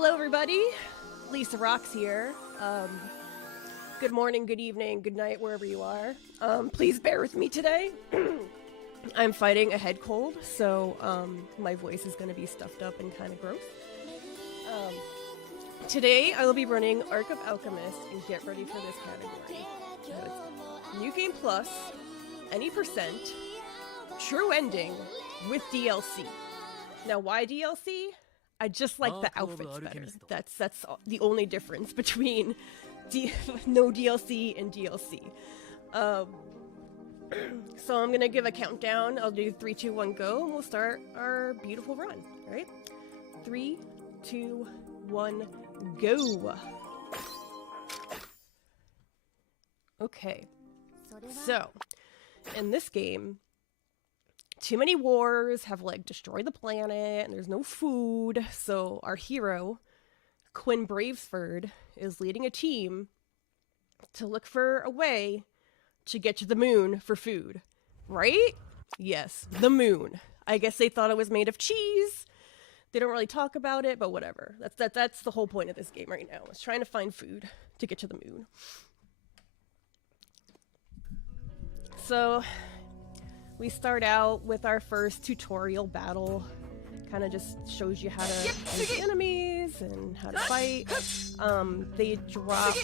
Hello everybody, lisarox here. Good morning, good evening, good night, wherever you are. Please bear with me today. I'm fighting a head cold, so my voice is going to be stuffed up and kind of gross. Today I will be running Arc of Alchemist, and get ready for this category. New Game Plus, any percent, true ending, with DLC. Now why DLC? I just like the outfits better. That's the only difference between no DLC and DLC. So I'm gonna give a countdown. I'll do 3, 2, 1, go, and we'll start our beautiful run. All right, 3, 2, 1, go. Okay. So, in this game, too many wars have, like, destroyed the planet, and there's no food, so our hero, Quinn Bravesford, is leading a team to look for a way to get to the moon for food. Right? Yes, the moon. I guess they thought it was made of cheese. They don't really talk about it, but whatever. That's the whole point of this game right now, is trying to find food to get to the moon. So we start out with our first tutorial battle. Kind of just shows you how to fight enemies and how to fight. They drop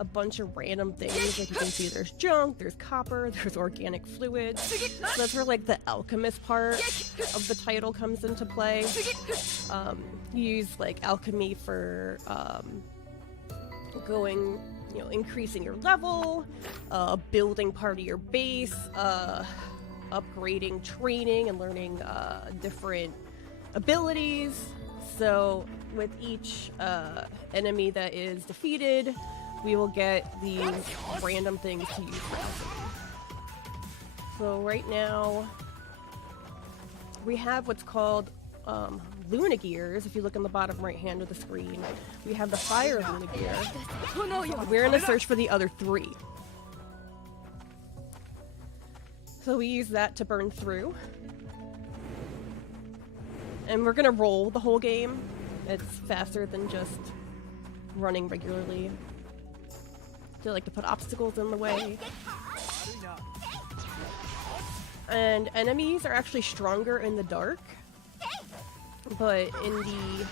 a bunch of random things. Like you can see, there's junk, there's copper, there's organic fluids. So that's where, like, the Alchemist part of the title comes into play. You use, like, alchemy for going, you know, increasing your level, building part of your base, upgrading training and learning different abilities. So with each enemy that is defeated, we will get these random things to use for alchemy. So right now we have what's called Luna Gears. If you look on the bottom right hand of the screen, we have the Fire Luna Gear. We're in a search for the other 3. So we use that to burn through. And we're gonna roll the whole game. It's faster than just running regularly. They like to put obstacles in the way. And enemies are actually stronger in the dark. But in the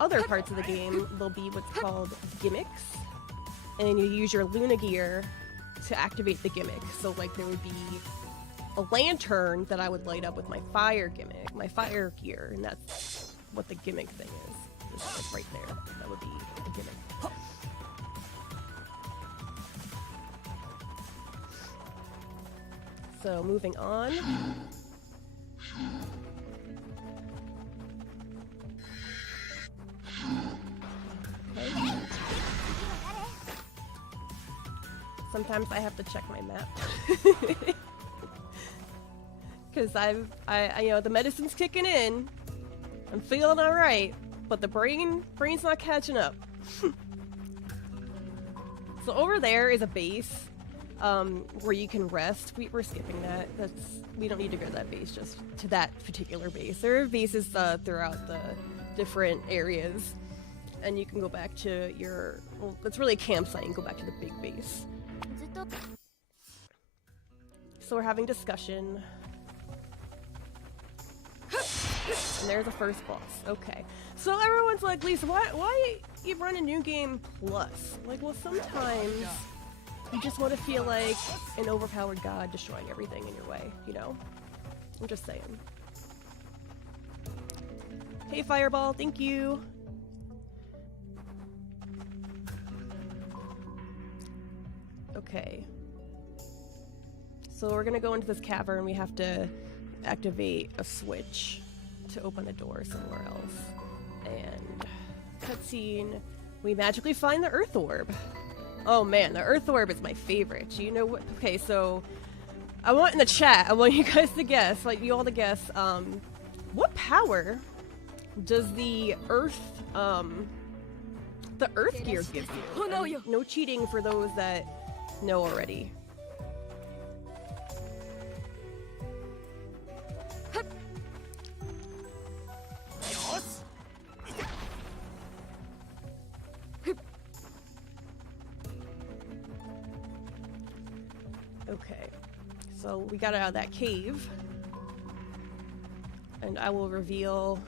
other parts of the game, there'll be what's called gimmicks. And you use your Luna Gear to activate the gimmick. So, like, there would be a lantern that I would light up with my fire gimmick, my fire gear, and that's what the gimmick thing is. It's right there. That would be the gimmick. So, moving on. Okay. Sometimes I have to check my map. Because you know, the medicine's kicking in. I'm feeling alright, but the brain's not catching up. So over there is a base, where you can rest. We're skipping that. We don't need to go to that base, just to that particular base. There are bases throughout the different areas, and you can go back to your, well, it's really a campsite. You can go back to the big base. So we're having discussion. And there's the first boss. Okay. So everyone's like, Lisa, why you run a New Game Plus? Like, well, sometimes you just want to feel like an overpowered god destroying everything in your way, you know? I'm just saying. Hey, Fireball, thank you. Okay. So we're gonna go into this cavern. We have to activate a switch to open a door somewhere else. And cutscene, we magically find the Earth Orb. Oh man, the Earth Orb is my favorite. Do you know what? Okay, so I want in the chat, I want you guys to guess, like you all to guess, what power does the Earth Gear give you? No cheating for those that know already. So we got out of that cave. And I will reveal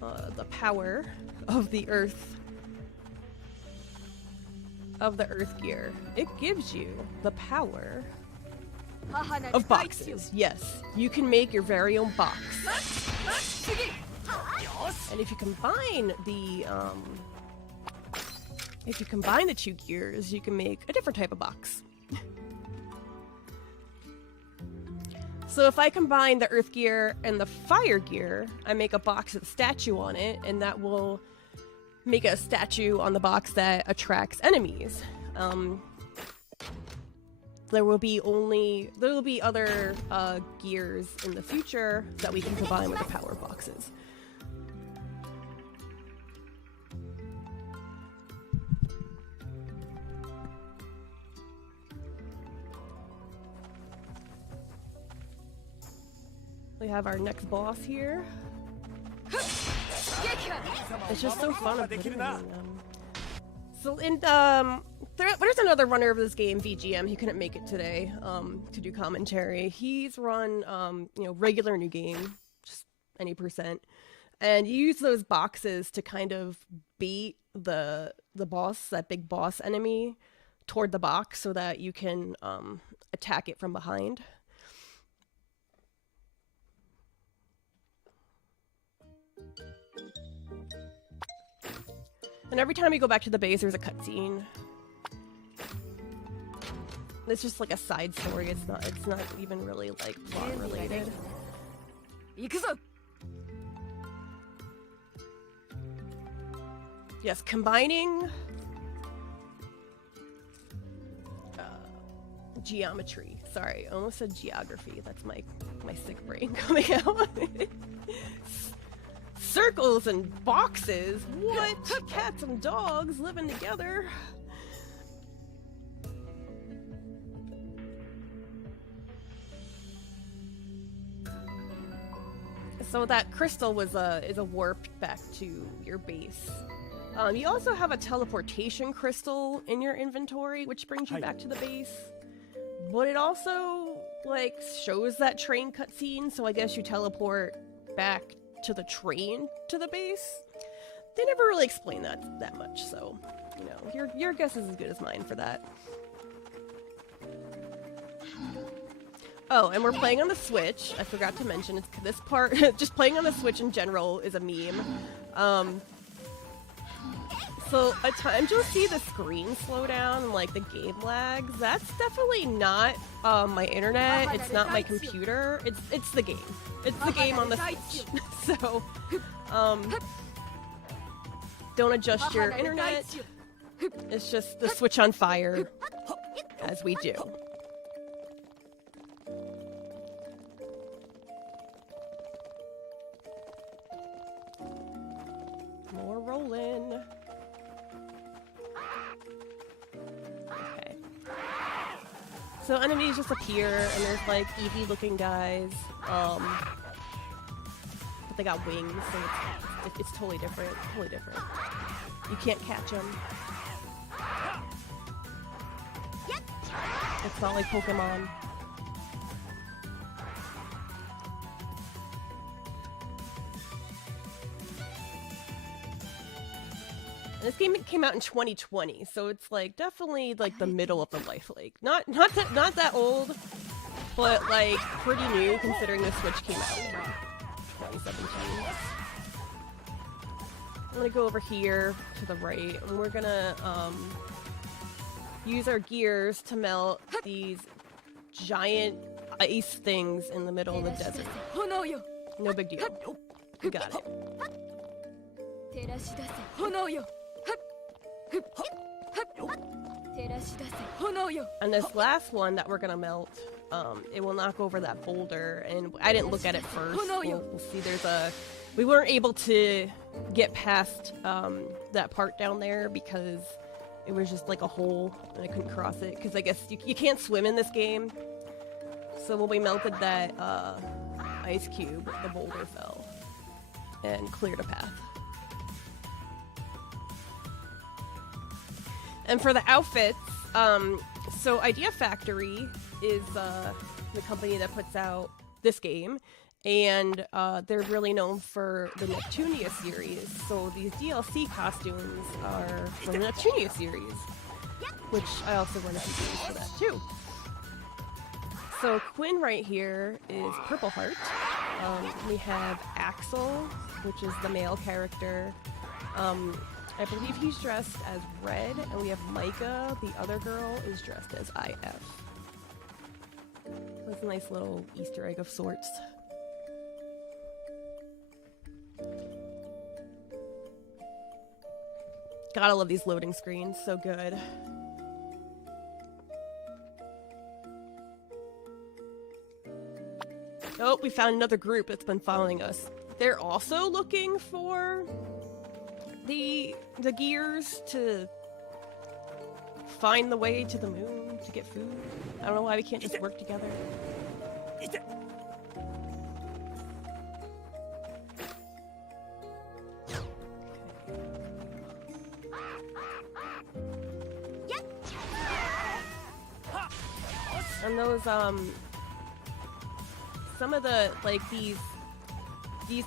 the power of the earth. Of the earth gear. It gives you the power of boxes. Yes, you can make your very own box. And if you combine the two gears, you can make a different type of box. So if I combine the earth gear and the fire gear, I make a box with a statue on it, and that will make a statue on the box that attracts enemies. There will be other gears in the future that we can combine with the power boxes. We have our next boss here. It's just so fun obliterating them. So there's another runner of this game, VGM. He couldn't make it today to do commentary. He's run regular new game, just any %, and you use those boxes to kind of bait the boss, that big boss enemy, toward the box so that you can attack it from behind. And every time you go back to the base, there's a cutscene. It's just like a side story. It's not even really like plot related. Yes, combining geometry. Sorry, I almost said geography. That's my sick brain coming out. Circles and boxes? What? Cats and dogs living together? So that crystal is a warp back to your base. You also have a teleportation crystal in your inventory, which brings you back to the base. But it also like shows that train cutscene, so I guess you teleport back to the train to the base. They never really explain that much, so your guess is as good as mine for that. Oh, and we're playing on the Switch. I forgot to mention this part. Just playing on the Switch in general is a meme. So at times you'll see the screen slow down and like the game lags. That's definitely not my internet. It's not my computer. It's the game. It's the game on the Switch. So don't adjust your internet. It's just the Switch on fire as we do. More rolling. Okay. So enemies just appear, and there's like Eevee looking guys. But they got wings, so it's totally different. Totally different. You can't catch them. It's not like Pokemon. And this game came out in 2020, so it's like definitely like the middle of the life like not that old, but like pretty new considering the Switch came out in 2017. I'm gonna go over here to the right, and we're gonna use our gears to melt these giant ice things in the middle of the desert. No big deal. We got it. And this last one that we're gonna melt, it will knock over that boulder, and I didn't look at it first. We'll see we weren't able to get past that part down there because it was just like a hole and I couldn't cross it because I guess you can't swim in this game. So when we melted that ice cube, the boulder fell and cleared a path. And for the outfits, so Idea Factory is the company that puts out this game, and they're really known for the Neptunia series. So these DLC costumes are from the Neptunia series, which I also run a few games for that too. So Quinn right here is Purple Heart. We have Axel, which is the male character. I believe he's dressed as Red, and we have Micah, the other girl, is dressed as IF. That's a nice little Easter egg of sorts. Gotta love these loading screens, so good. Oh, we found another group that's been following us. They're also looking for the gears to find the way to the moon to get food. I don't know why we can't just work together. And those some of the like these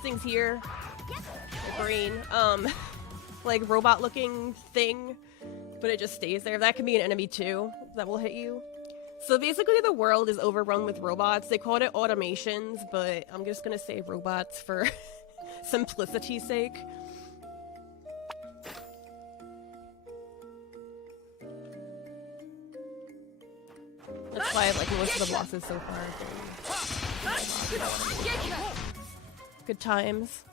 things here, the green like robot looking thing, but it just stays there. That can be an enemy too that will hit you. So basically the world is overrun with robots. They called it automations, but I'm just gonna say robots for simplicity's sake. That's why I like most of the bosses so far. Good times.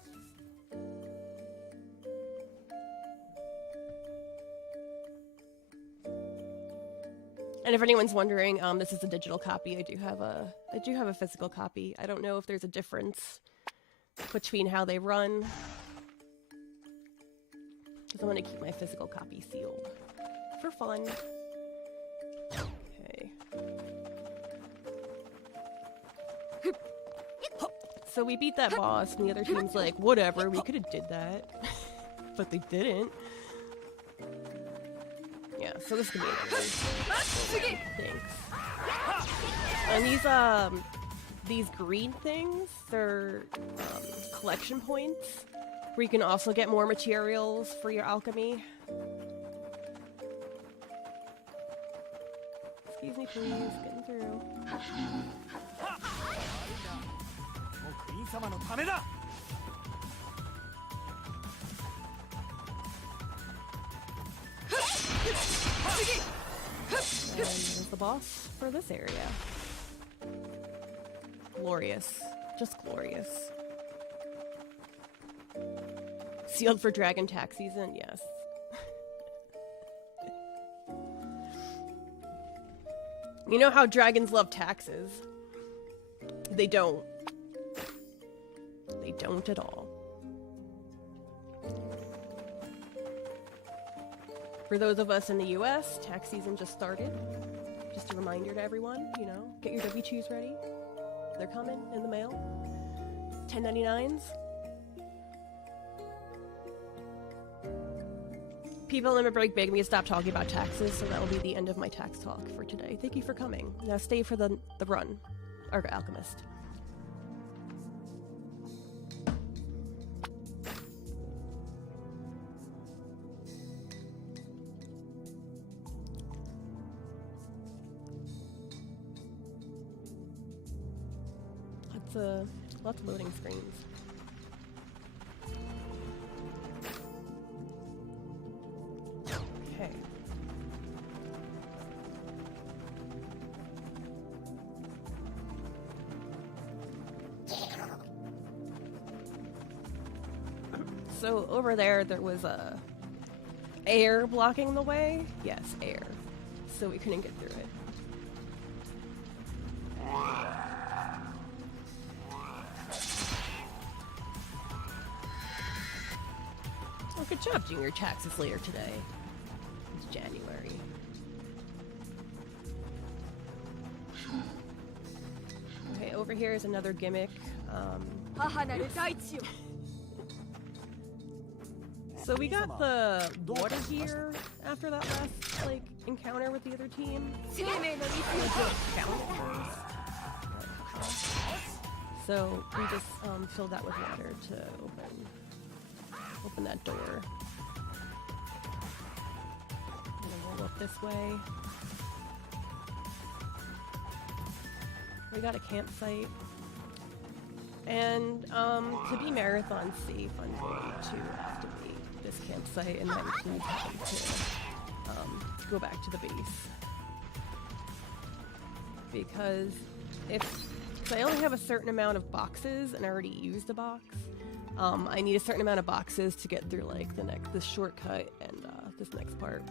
And if anyone's wondering, this is a digital copy. I do have a physical copy. I don't know if there's a difference between how they run, because I want to keep my physical copy sealed for fun. Okay. So we beat that boss, and the other team's like, whatever, we could have did that, but they didn't. Yeah, so this could be another. Thanks. And these green things, they're collection points, where you can also get more materials for your alchemy. Excuse me, please, getting through. And there's the boss for this area. Glorious. Just glorious. Sealed for dragon tax season? Yes. You know how dragons love taxes? They don't. They don't at all. For those of us in the US, tax season just started. Just a reminder to everyone, you know, get your W-2s ready. They're coming in the mail. 1099s. People in my break begged me to stop talking about taxes, so that will be the end of my tax talk for today. Thank you for coming. Now stay for the run. Or Alchemist. Lots of loading screens. Okay. So over there was air blocking the way. Yes, air. So we couldn't get through it. Oh, good job doing your taxes later today. It's January. Okay, over here is another gimmick. So we got the water here after that last, like, encounter with the other team. So we just fill that with water to open that door. I'm gonna roll up this way. We got a campsite. And to be marathon safe, I'm going to activate this campsite, and that includes having to go back to the base. Because I only have a certain amount of boxes, and I already used a box. I need a certain amount of boxes to get through like this shortcut and this next part.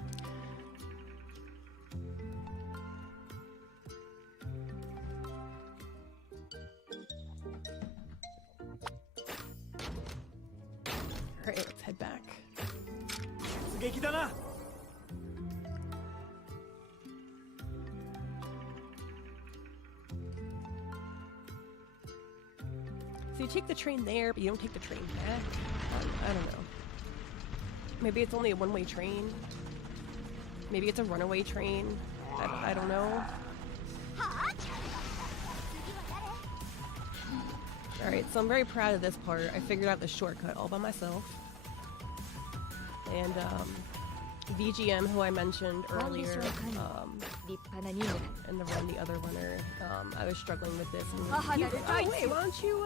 Alright, let's head back. So you take the train there, but you don't take the train back? I don't know. Maybe it's only a one-way train. Maybe it's a runaway train. I don't know. Alright, so I'm very proud of this part. I figured out the shortcut all by myself. And VGM, who I mentioned earlier, and the other runner, I was struggling with this. And oh wait, why don't you,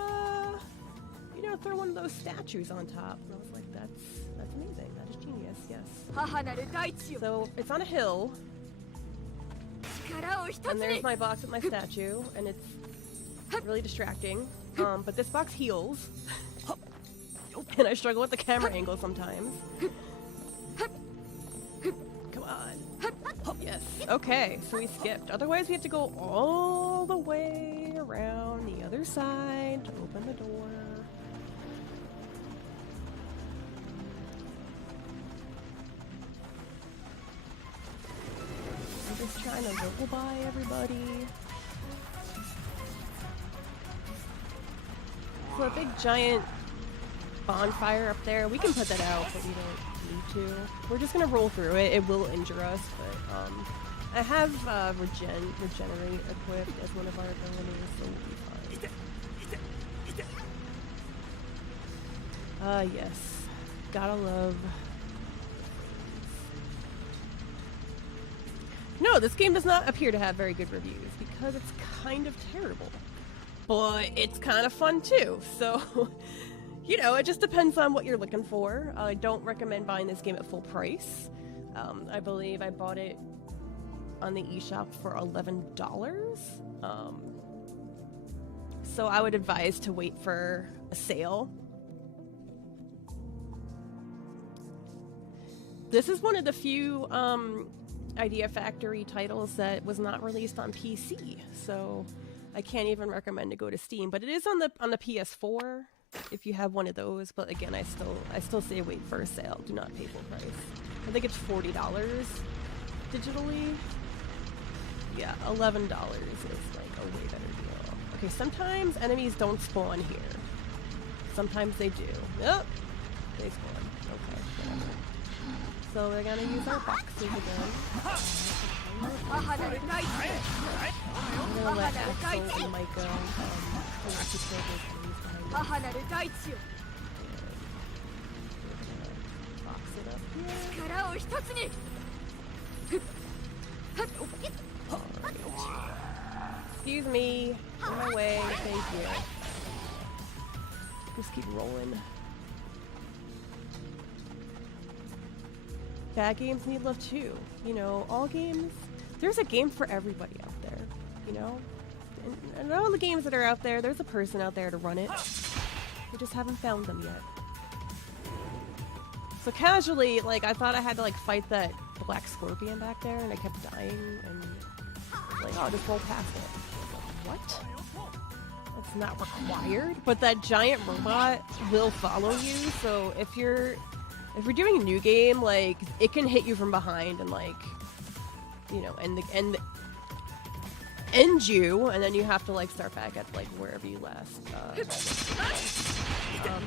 throw one of those statues on top? And I was like, that's amazing. That's genius. Yes. So it's on a hill, and there's my box with my statue, and it's really distracting. But this box heals, and I struggle with the camera angle sometimes. Come on. Yes. Okay, so we skipped. Otherwise, we have to go all the way around the other side to open the door. I'm just trying to roll by everybody. So a big giant bonfire up there, we can put that out, but we don't need to. We're just gonna roll through it. It will injure us, but I have regenerate equipped as one of our abilities, so we'll be fine. Yes. Gotta love. No, this game does not appear to have very good reviews because it's kind of terrible. But it's kind of fun too, so it just depends on what you're looking for. I don't recommend buying this game at full price. I believe I bought it on the eShop for $11. So I would advise to wait for a sale. This is one of the few Idea Factory titles that was not released on PC, so I can't even recommend to go to Steam, but it is on the PS4 if you have one of those. But again, I still say wait for a sale. Do not pay full price. I think it's $40 digitally. Yeah, $11 is like a way better deal. Okay, sometimes enemies don't spawn here. Sometimes they do. Yep, they spawn. Okay, whatever. So we're gonna use our boxes again. I'm gonna let Axel and Micah box it up here. Alright. Excuse me. On my way. Thank you. Just keep rolling. Bad games need love too. All games. There's a game for everybody out there, And all the games that are out there, there's a person out there to run it. We just haven't found them yet. So casually, I thought I had to, fight that black scorpion back there, and I kept dying, and I was like, oh, just roll past it. I was like, what? That's not required. But that giant robot will follow you, so if you're doing a new game, it can hit you from behind and, end you, and then you have to start back at wherever you last.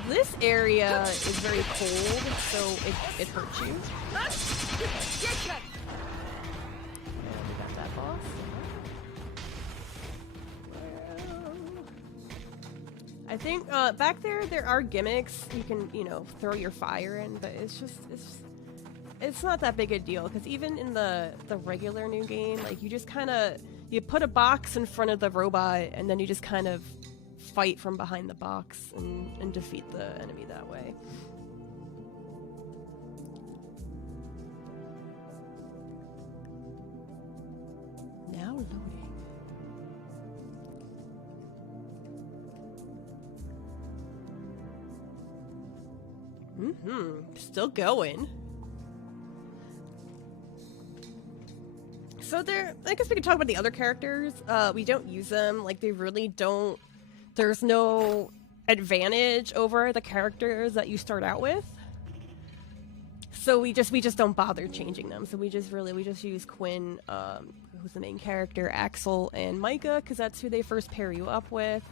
This area is very cold, so it hurts you. And we got that boss. I think back there are gimmicks you can, you know, throw your fire in, but it's not that big a deal, because even in the regular new game, like, you just kind of, you put a box in front of the robot and then you just kind of fight from behind the box and defeat the enemy that way. Now loading. Still going. So I guess we could talk about the other characters. We don't use them. Like, they really don't, there's no advantage over the characters that you start out with. So we just don't bother changing them. So we just use Quinn, who's the main character, Axel, and Micah, because that's who they first pair you up with.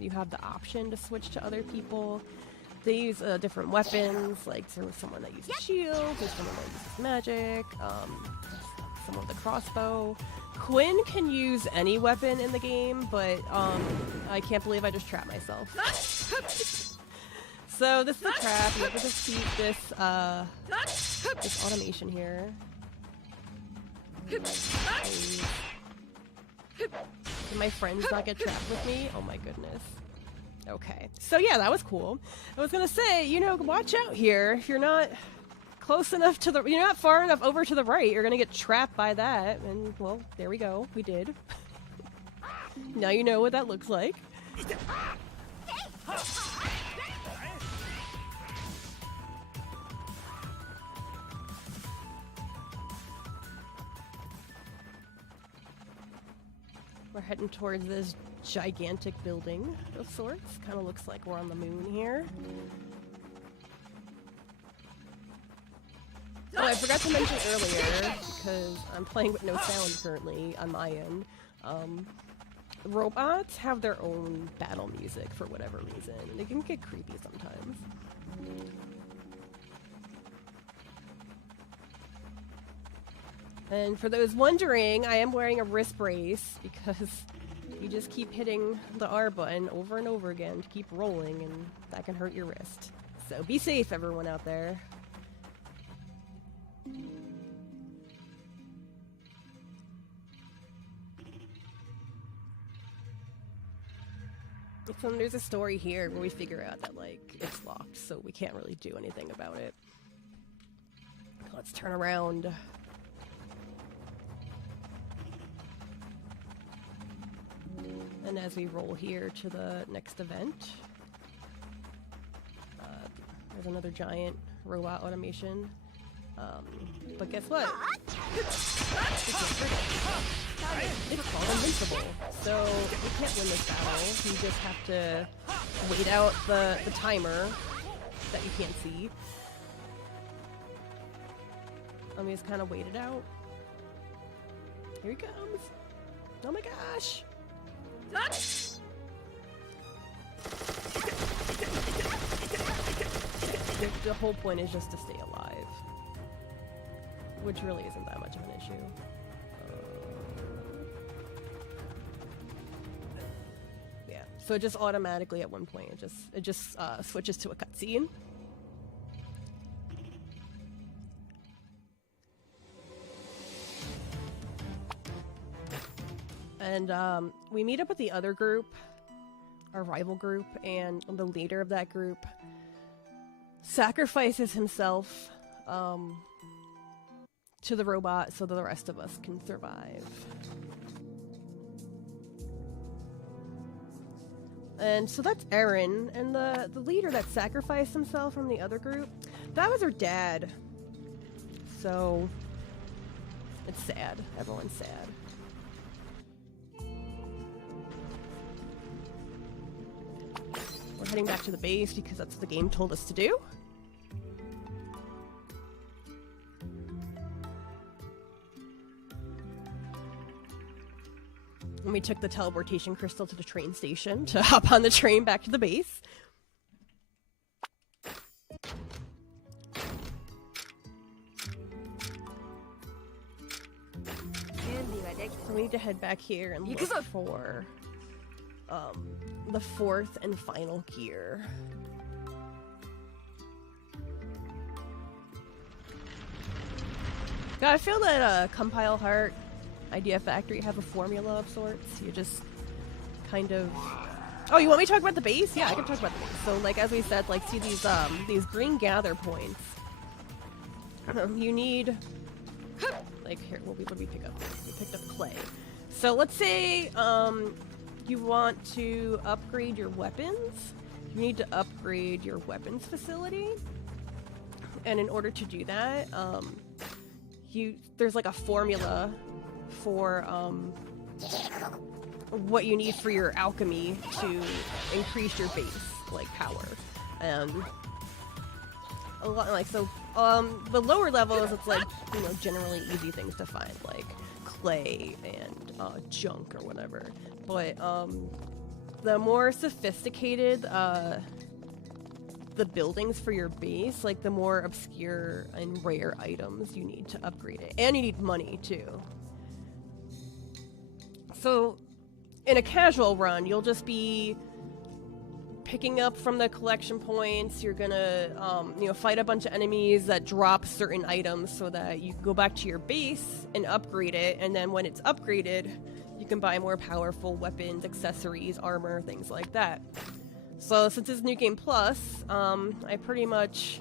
You have the option to switch to other people. They use different weapons, like there's someone that uses shields, there's someone that uses magic, someone with a crossbow. Quinn can use any weapon in the game, but I can't believe I just trapped myself. So this is a trap. You have to defeat this automation here. Can my friends not get trapped with me? Oh my goodness. Okay. So yeah, that was cool. I was gonna say, you know, watch out here. If you're not close enough to you're not far enough over to the right, you're gonna get trapped by that. And well, there we go. We did. Now you know what that looks like. We're heading towards this gigantic building of sorts. Kind of looks like we're on the moon here. Oh, I forgot to mention earlier, because I'm playing with no sound currently on my end. Robots have their own battle music for whatever reason, and it can get creepy sometimes. And for those wondering, I am wearing a wrist brace because you just keep hitting the R button over and over again to keep rolling, and that can hurt your wrist. So be safe, everyone out there. So there's a story here where we figure out that, like, it's locked, so we can't really do anything about it. Let's turn around. And as we roll here to the next event, there's another giant robot automation. But guess what? It's called Invincible. So we can't win this battle. You just have to wait out the timer that you can't see. Let me just kind of wait it out. Here he comes. Oh my gosh. The whole point is just to stay alive, which really isn't that much of an issue. Yeah, so it just automatically at one point it just switches to a cutscene. And we meet up with the other group, our rival group, and the leader of that group sacrifices himself to the robot so that the rest of us can survive. And so that's Erin, and the leader that sacrificed himself from the other group, that was her dad. So it's sad. Everyone's sad. We're heading back to the base because that's what the game told us to do. And we took the teleportation crystal to the train station to hop on the train back to the base. So we need to head back here and look for the fourth and final gear. God, I feel that Compile Heart, Idea Factory have a formula of sorts. You just kind of... Oh, you want me to talk about the base? Yeah, I can talk about the base. So, like, as we said, like, see these green gather points. You need... Like, here, what did we pick up? We picked up clay. So, let's say, you want to upgrade your weapons. You need to upgrade your weapons facility. And in order to do that, there's like a formula for what you need for your alchemy to increase your base like power. And a lot like so the lower levels, it's like, you know, generally easy things to find, like clay and junk or whatever. But the more sophisticated the buildings for your base, like the more obscure and rare items you need to upgrade it. And you need money too. So in a casual run, you'll just be picking up from the collection points. You're gonna you know, fight a bunch of enemies that drop certain items so that you can go back to your base and upgrade it, and then when it's upgraded, you can buy more powerful weapons, accessories, armor, things like that. So since it's New Game Plus, I pretty much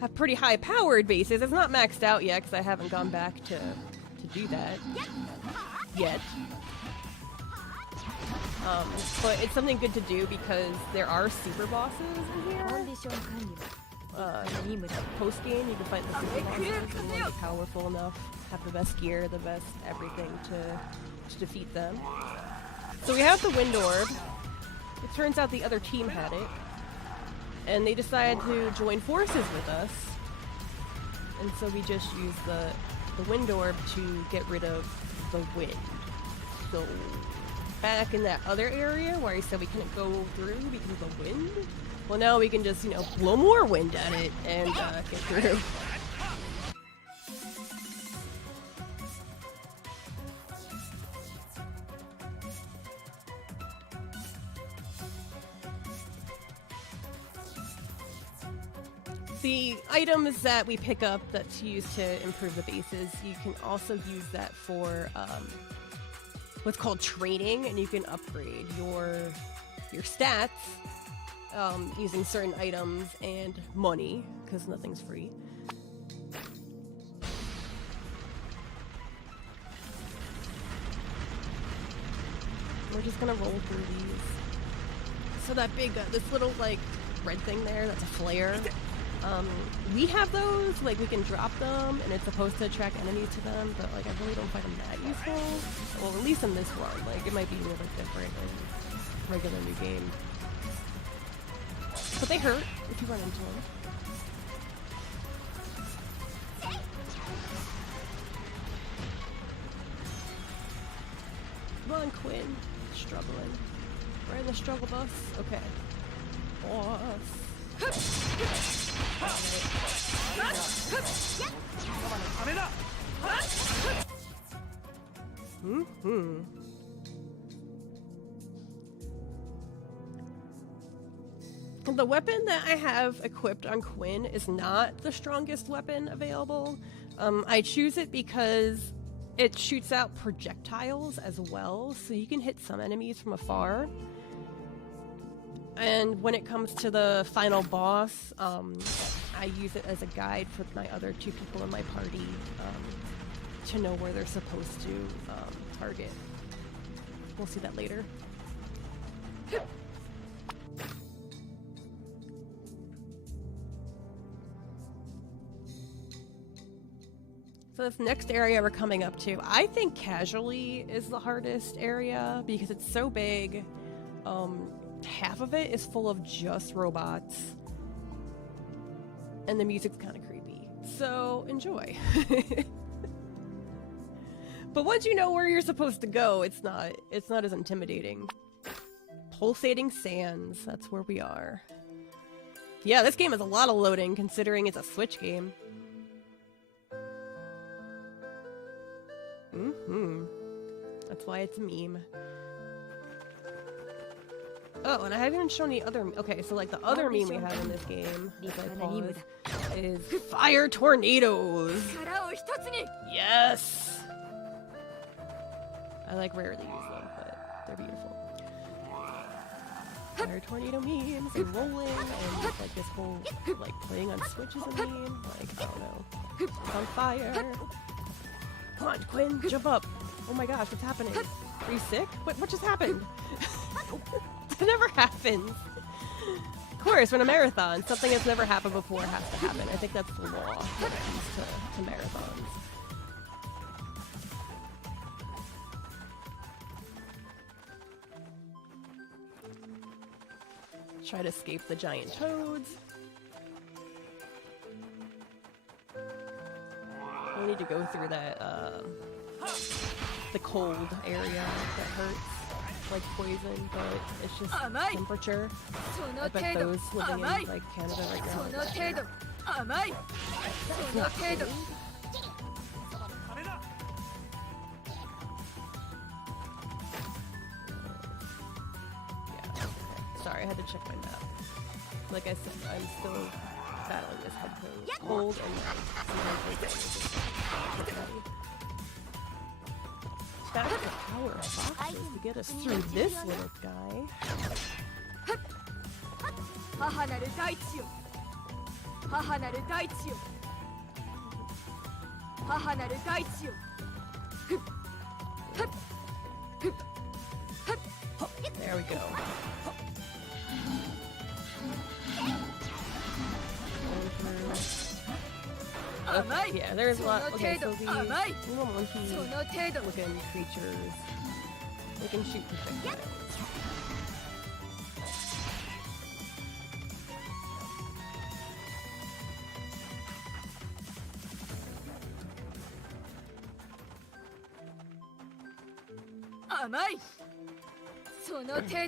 have pretty high powered bases. It's not maxed out yet because I haven't gone back to do that yet. But it's something good to do because there are super bosses in here. Post game, you can fight the super bosses and when they're powerful enough, have the best gear, the best everything to defeat them. So we have the Wind Orb. It turns out the other team had it, and they decided to join forces with us, and so we just used the Wind Orb to get rid of the wind. So back in that other area where I said we couldn't go through because of the wind, well now we can just, you know, blow more wind at it and get through. The items that we pick up that's used to improve the bases, you can also use that for what's called training, and you can upgrade your stats using certain items and money, because nothing's free. We're just gonna roll through these. So that big, this little like red thing there, that's a flare. We have those, like we can drop them and it's supposed to attract enemies to them, but like I really don't find them that useful. Well, at least in this one, like it might be a little bit different in regular New Game. But they hurt if you run into them. Come on, Quinn. Struggling. We're in the struggle bus. Okay. Boss. The weapon that I have equipped on Quinn is not the strongest weapon available. I choose it because it shoots out projectiles as well, so you can hit some enemies from afar. And when it comes to the final boss, I use it as a guide for my other two people in my party to know where they're supposed to target. We'll see that later. So this next area we're coming up to, I think casually is the hardest area because it's so big. Half of it is full of just robots, and the music's kind of creepy. So enjoy. But once you know where you're supposed to go, it's not as intimidating. Pulsating sands, that's where we are. Yeah, this game has a lot of loading considering it's a Switch game. That's why it's a meme. Oh, and I haven't even shown the other. Okay, so like the other meme we have in this game, as I pause, is fire tornadoes. Yes. I like rarely use them, but they're beautiful. Fire tornado memes and rolling and like this whole like playing on Switch is a meme. Like I don't know, it's on fire. Come on, Quinn, jump up. Oh my gosh, what's happening? Are you sick? What just happened? That never happens. Of course, when a marathon, something that's never happened before has to happen. I think that's the law when it comes to marathons. Try to escape the giant toads. We need to go through that, the cold area that hurts. Like poison, but it's just temperature. I bet those living in like Canada right now. Yeah. Sorry, I had to check my map. Like I said, I'm still battling this head cold and that's the power of boxes to get us through this little guy. There we go. Yeah, there's a lot. Okay, so these little monkey-looking creatures, they can shoot projectiles.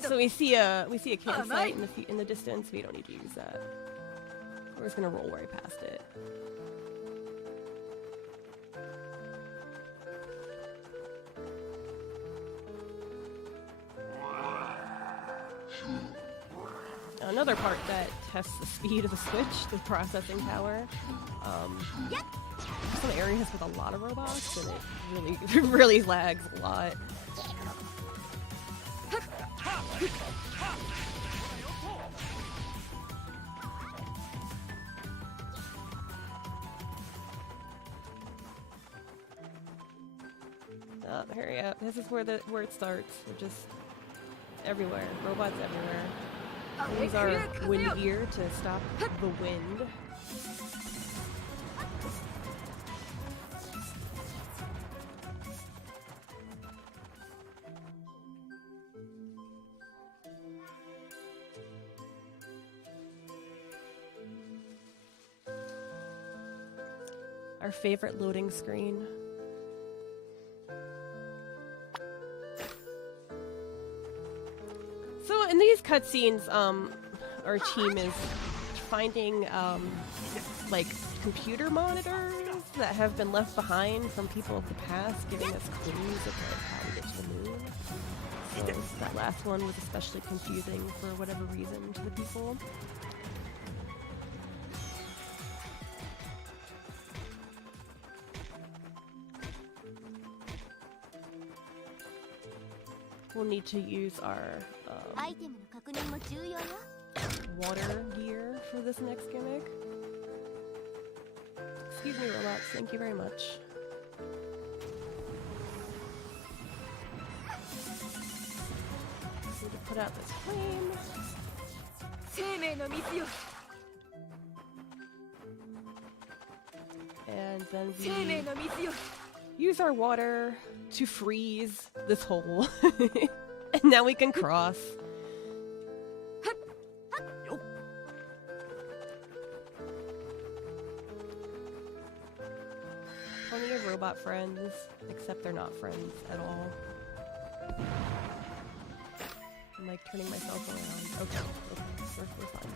So we see a campsite in the distance. We don't need to use that. We're just gonna roll right past it. Another part that tests the speed of the Switch, the processing power. Some areas with a lot of robots, and it really lags a lot. Hurry up! This is where it starts. We're just everywhere. Robots everywhere. Use our wind gear to stop the wind. Our favorite loading screen. So in these cutscenes, our team is finding like computer monitors that have been left behind from people of the past, giving us clues of like, how to get to the moon. So that last one was especially confusing for whatever reason to the people. We'll need to use our water gear for this next gimmick. Excuse me, robots. Thank you very much. Need to put out this flame. And then we use our water to freeze this hole. And now we can cross. Plenty of robot friends, except they're not friends at all. I'm like turning myself around. Okay, we're fine.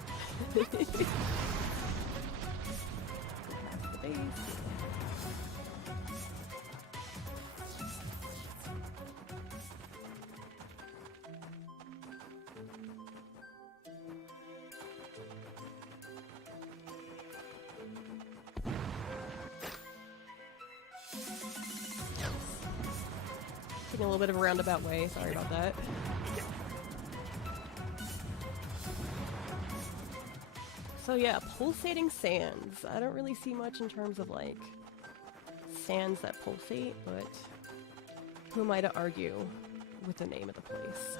Past the base. taking a little bit of a roundabout way. Sorry about that. So yeah, pulsating sands. I don't really see much in terms of like sands that pulsate, but who am I to argue with the name of the place?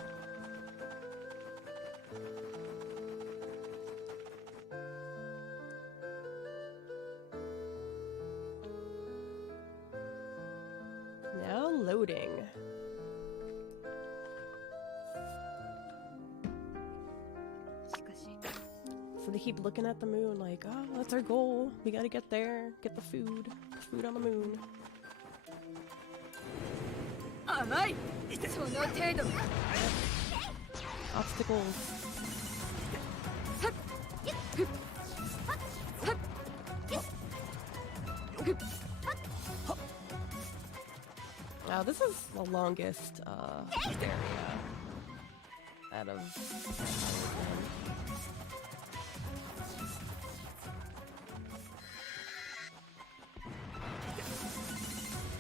Now loading. So they keep looking at the moon like, oh, that's our goal. We gotta get there, get the food on the moon. Obstacles. Wow, this is the longest area out of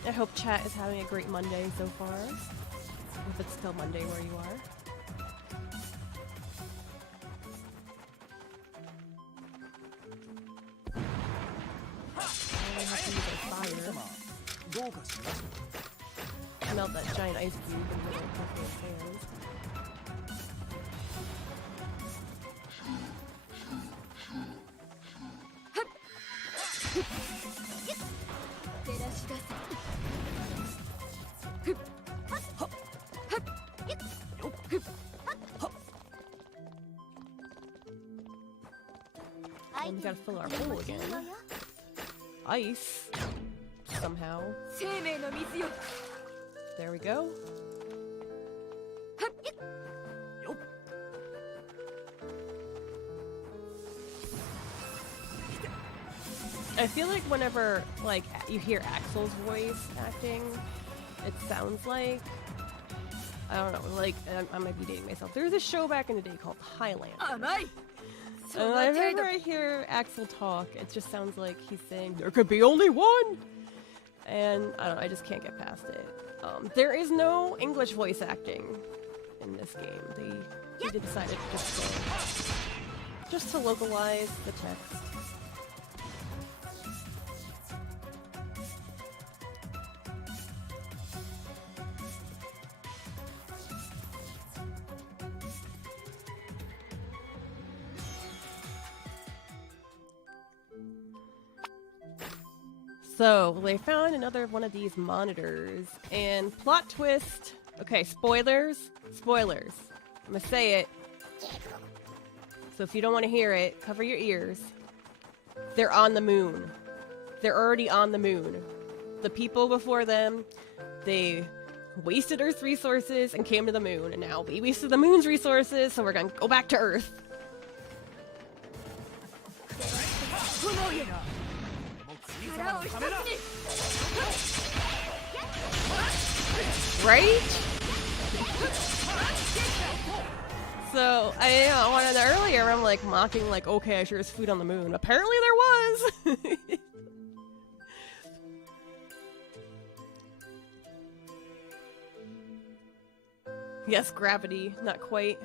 I hope chat is having a great Monday so far. If it's still Monday where you are. I have to use a fire. Melt that giant ice cube into the Pokemon hands. And we gotta fill our bowl again. Ice. Somehow. There we go. I feel like whenever, like, you hear Axel's voice acting, it sounds like, I don't know, like, I might be dating myself. There was a show back in the day called Highlander. And whenever I hear Axel talk, it just sounds like he's saying, there could be only one! And, I don't know, I just can't get past it. There is no English voice acting in this game. They decided just to localize the text. So, they found another one of these monitors, and plot twist. Okay, spoilers. Spoilers. I'm gonna say it. So if you don't want to hear it, cover your ears. They're on the moon. They're already on the moon. The people before them, they wasted Earth's resources and came to the moon, and now we wasted the moon's resources, so we're gonna go back to Earth. Right? So, I wanted earlier, I'm like mocking, like, okay, I sure is food on the moon. Apparently there was! Yes, gravity. Not quite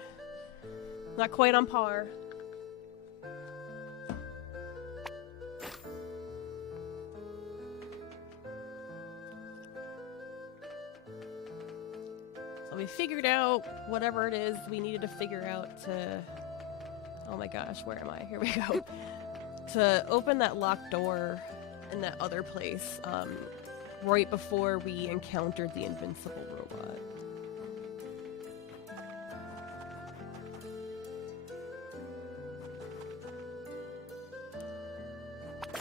on par. So we figured out whatever it is we needed to figure out to... Oh my gosh, where am I? Here we go. To open that locked door in that other place, right before we encountered the invincible robot.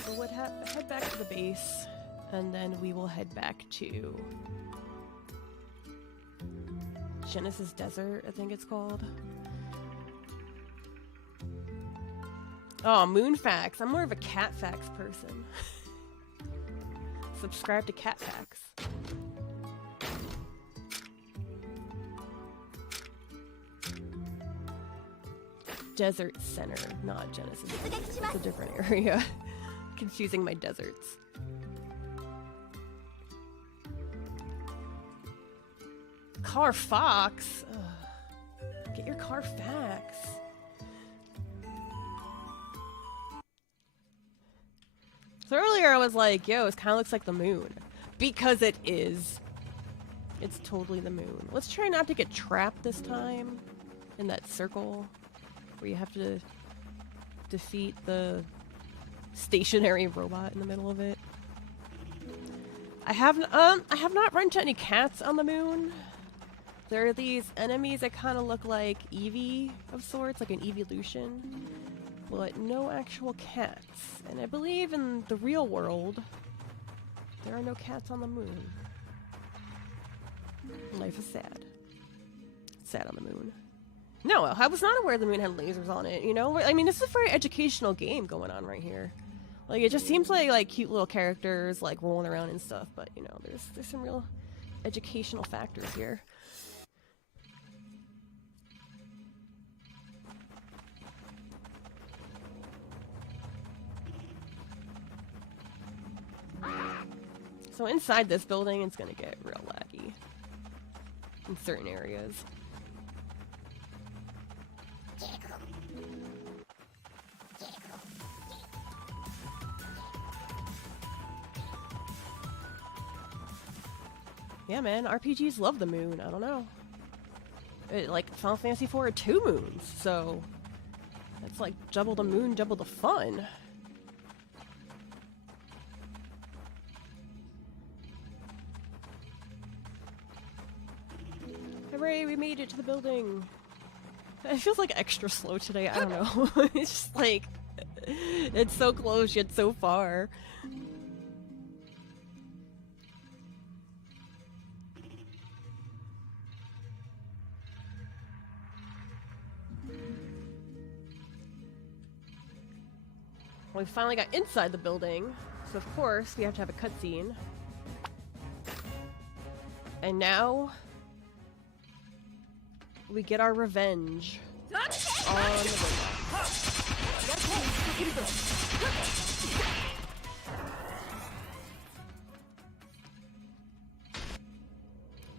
So we'll head back to the base, and then we will head back to Genesis Desert, I think it's called. Oh, Moon Facts. I'm more of a Cat Facts person. Subscribe to Cat Facts. Desert Center, not Genesis Desert. It's a different area. Confusing my deserts. Carfax? Ugh. Get your Carfax. So earlier I was like, yo, it kind of looks like the moon. Because it is. It's totally the moon. Let's try not to get trapped this time in that circle where you have to defeat the stationary robot in the middle of it. I have not run into any cats on the moon. There are these enemies that kind of look like Eevee of sorts, like an evolution, but no actual cats. And I believe in the real world, there are no cats on the moon. Life is sad. It's sad on the moon. No, I was not aware the moon had lasers on it, you know? I mean, this is a very educational game going on right here. Like, it just seems like cute little characters, like, rolling around and stuff, but, you know, there's some real educational factors here. So inside this building, it's gonna get real laggy in certain areas. Yeah, man, RPGs love the moon. I don't know. Like, Final Fantasy IV had 2 moons, so it's like double the moon, double the fun. Hooray, we made it to the building. It feels like extra slow today, I don't know. It's just like, it's so close yet so far. We finally got inside the building, so of course we have to have a cutscene. And now we get our revenge on the robot.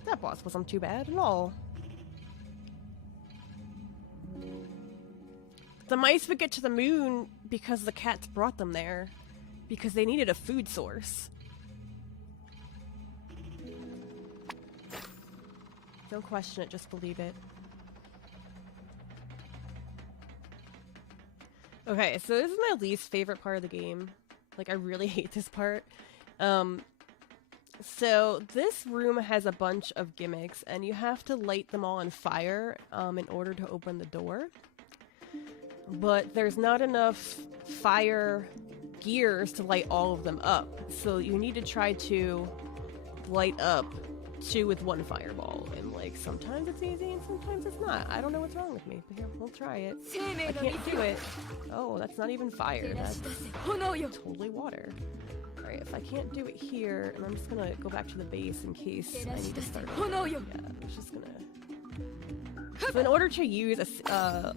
That boss wasn't too bad at all. The mice would get to the moon because the cats brought them there, because they needed a food source. Don't question it, just believe it. Okay, so this is my least favorite part of the game. Like, I really hate this part. So this room has a bunch of gimmicks, and you have to light them all on fire in order to open the door. But there's not enough fire gears to light all of them up, so you need to try to light up 2 with 1 fireball, and like sometimes it's easy and sometimes it's not. I don't know what's wrong with me, but here, we'll try it. I can't do it. Oh, that's not even fire, that's totally water. Alright, if I can't do it here, and I'm just gonna go back to the base in case I need to start over. Yeah, I'm just gonna... So in order to use to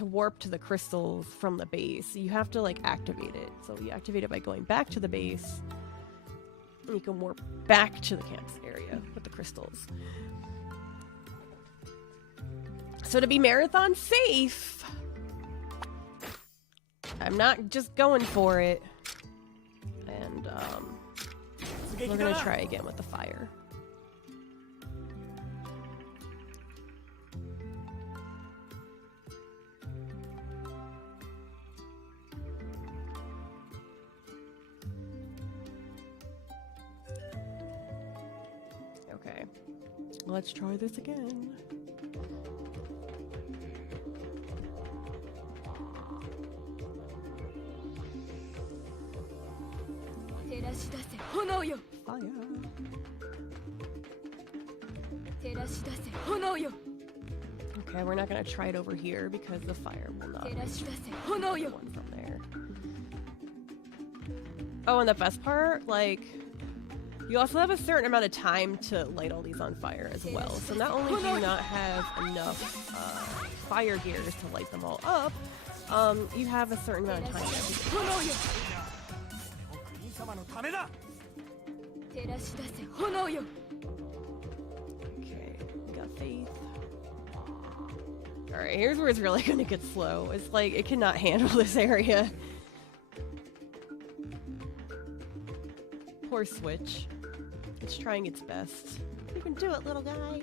warp to the crystals from the base, you have to like activate it. So you activate it by going back to the base, and you can warp back to the campus area with the crystals. So to be marathon safe, I'm not just going for it, and we're gonna try again with the fire. Okay, let's try this again. Fire. Okay, we're not gonna try it over here because the fire will not reach one from there. Oh, and the best part, like, you also have a certain amount of time to light all these on fire as well. So not only do you not have enough fire gears to light them all up, you have a certain amount of time to Okay. faith. Alright, here's where it's really gonna get slow. It's like, it cannot handle this area. Poor Switch. It's trying its best. You can do it, little guy.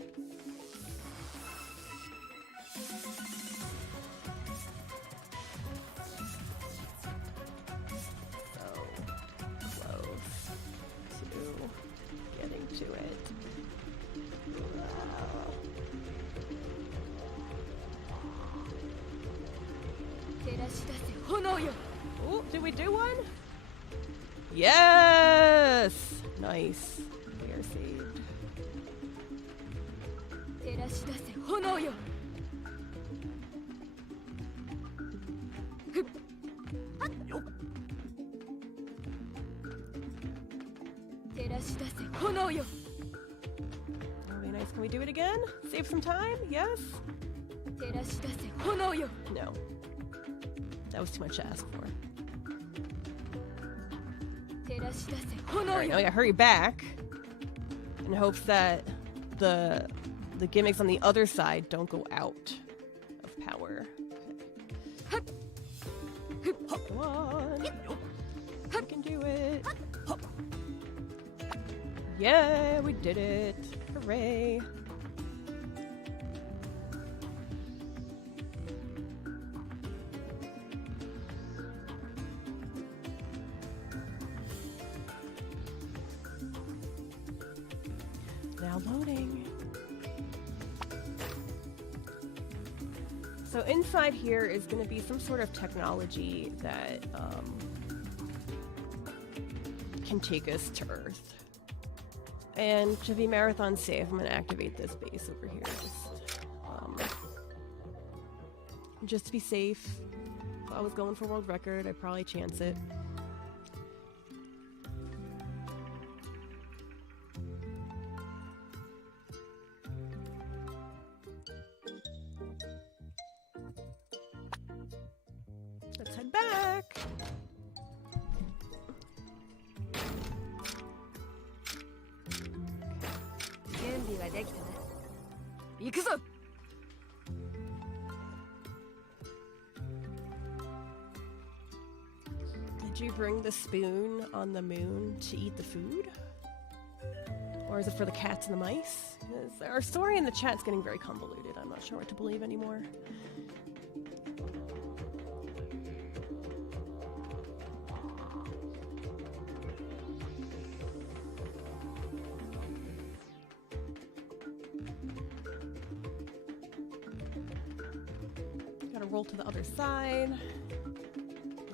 To it. Oh, did we do one? Yes! Nice. We are saved. That'll be nice. Can we do it again? Save some time? Yes? No. That was too much to ask for. Alright, now we gotta hurry back in hopes that the gimmicks on the other side don't go out of power. Come on. We can do it. Yeah, we did it. Hooray. Now loading. So inside here is going to be some sort of technology that can take us to Earth. And to be marathon safe, I'm going to activate this base over here. Just to be safe. If I was going for world record, I'd probably chance it. Let's head back. Did you bring the spoon on the moon to eat the food? Or is it for the cats and the mice? Our story in the chat's getting very convoluted. I'm not sure what to believe anymore. Gotta roll to the other side.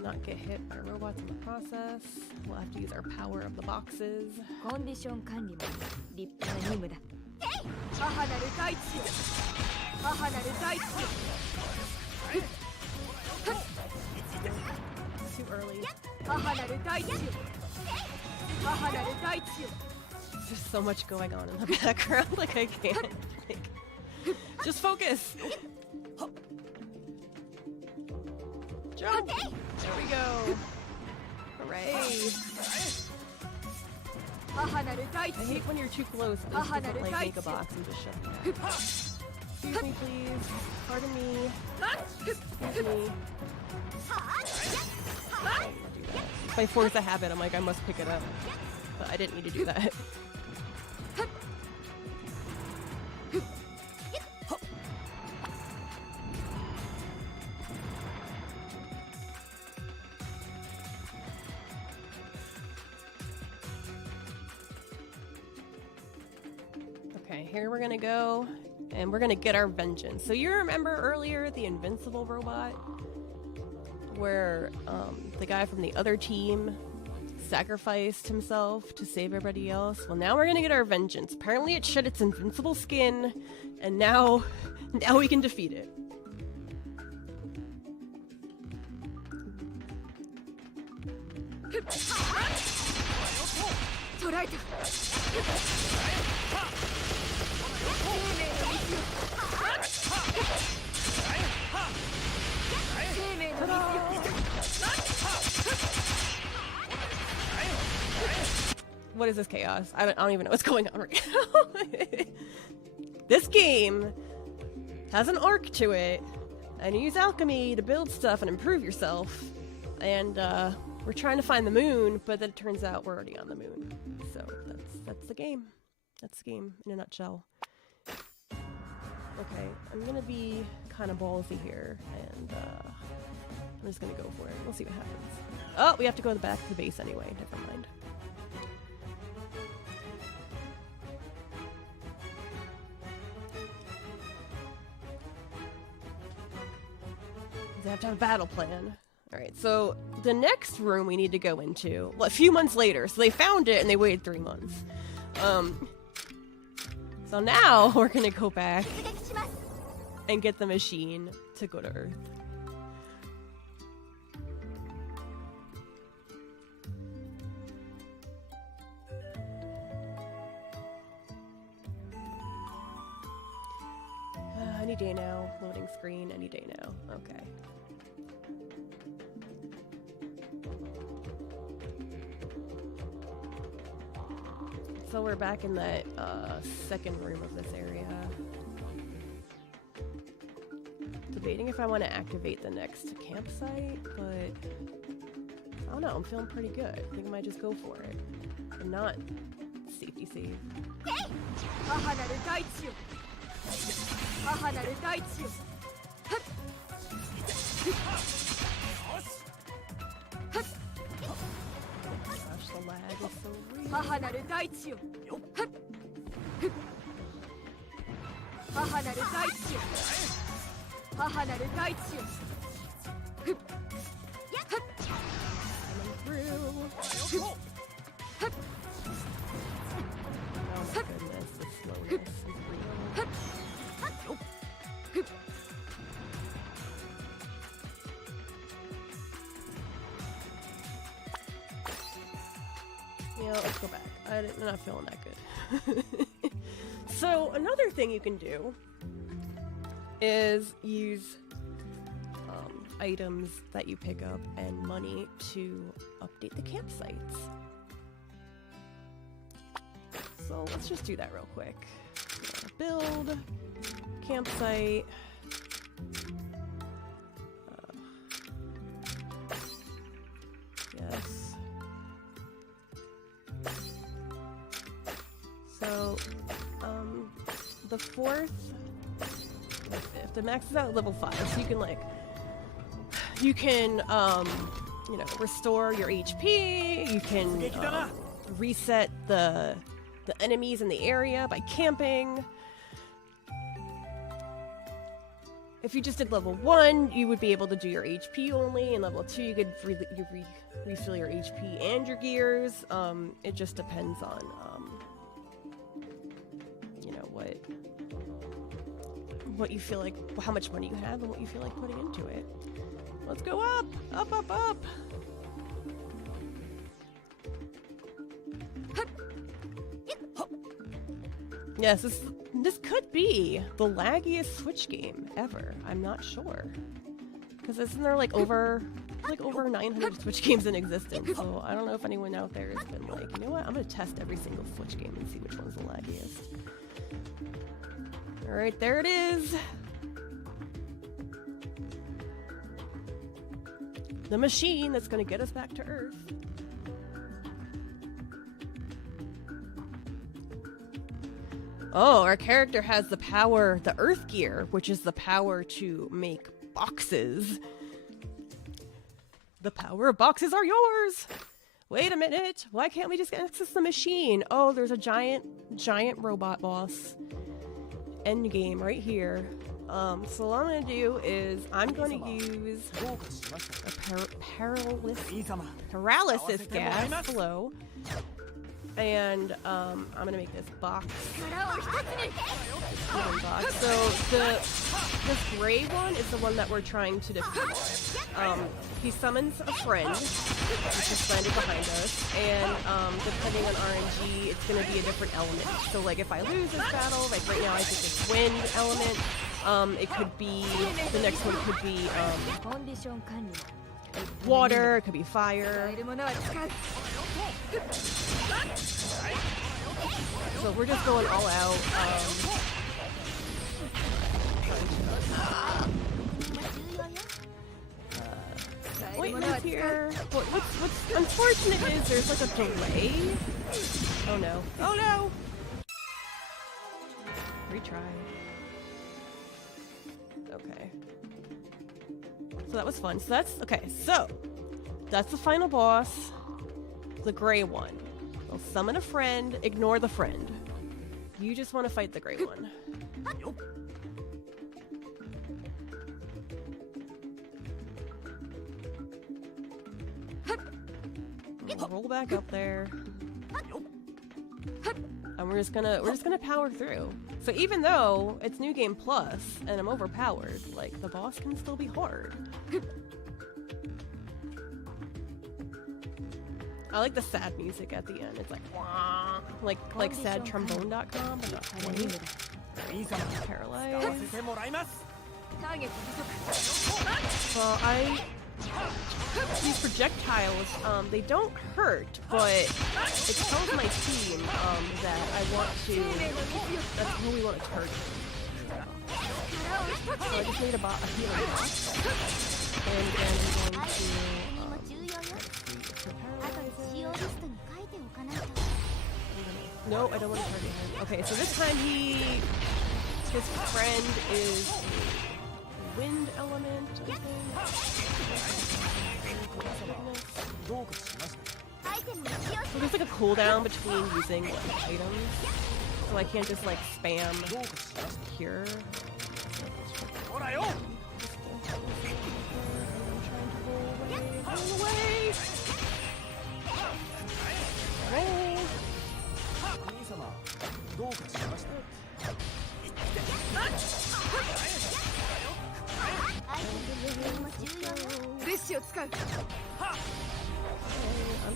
Not get hit by robots in the process. We'll have to use our power of the boxes. Too early. There's so much going on in the background, like I can't. Just focus! Jump! There we go! Hooray! I hate when you're too close and it doesn't like make a box and just shut me down. Excuse me, please. Pardon me. Excuse me. I don't do that. If I force a habit, I'm like, I must pick it up. But I didn't need to do that. Okay, here we're gonna go, and we're gonna get our vengeance. So you remember earlier the invincible robot? Where the guy from the other team sacrificed himself to save everybody else? Well, now we're gonna get our vengeance. Apparently it shed its invincible skin, and now we can defeat it. What is this chaos? I don't even know what's going on right now. This game has an arc to it, and you use alchemy to build stuff and improve yourself. And we're trying to find the moon, but then it turns out we're already on the moon. So that's the game. That's the game in a nutshell. Okay, I'm gonna be kind of ballsy here, and I'm just gonna go for it. We'll see what happens. Oh, we have to go back to the base anyway. Never mind. They have to have a battle plan. Alright, so the next room we need to go into, well, a few months later, so they found it and they waited 3 months. So now we're gonna go back and get the machine to go to Earth. Any day now. Loading screen, any day now. Okay. So we're back in that second room of this area. Debating if I want to activate the next campsite, but I don't know, I'm feeling pretty good. I think I might just go for it. And not safety save. Gosh, the lag is so real. Coming through. Oh my goodness, the slowness is real. Yeah, let's go back. I'm not feeling that good. So, another thing you can do is use items that you pick up and money to update the campsites. So, let's just do that real quick. Build, campsite. Yes. So, the 4th, the 5th, the max is out at level 5, so you can, you know, restore your HP, you can, reset the enemies in the area by camping. If you just did level 1, you would be able to do your HP only, and level 2 you could refill your HP and your gears. It just depends on, you know, what you feel like, how much money you have, and what you feel like putting into it. Let's go up! Up, up, up! Yes, this could be the laggiest Switch game ever. I'm not sure. Because isn't there like over 900 Switch games in existence, so I don't know if anyone out there has been like, you know what, I'm gonna test every single Switch game and see which one's the laggiest. Alright, there it is! The machine that's gonna get us back to Earth. Oh, our character has the power, the Earth Gear, which is the power to make boxes. The power of boxes are yours! Wait a minute, why can't we just access the machine? Oh, there's a giant robot boss. End game right here. So what I'm gonna do is I'm gonna use a paralysis gas flow. And I'm gonna make this box. So this gray one is the one that we're trying to defeat. He summons a friend, which is landed behind us, and depending on RNG, it's gonna be a different element. So like if I lose this battle, like right now I think it's wind element. It could be, the next one could be water, it could be fire. So we're just going all out. Ointment's here. What's unfortunate is there's like a delay. Oh no. Oh no! Retry. Okay. So that was fun. So that's okay, so that's the final boss. The gray one. We'll summon a friend, ignore the friend. You just want to fight the gray one. Roll back up there. And we're just gonna power through. So even though it's New Game Plus and I'm overpowered, like the boss can still be hard. I like the sad music at the end. It's like wah, like sadtrombone.com, but not quite. Paralyzed. Well, these projectiles, they don't hurt, but it tells my team that I want to. That's who we want to target. So I just need a healing box, and then I'm going to. No, I don't want to target him. Okay, so this time his friend is wind element, I think. So there's like a cooldown between using like, items, so I can't just like spam cure. Roll away!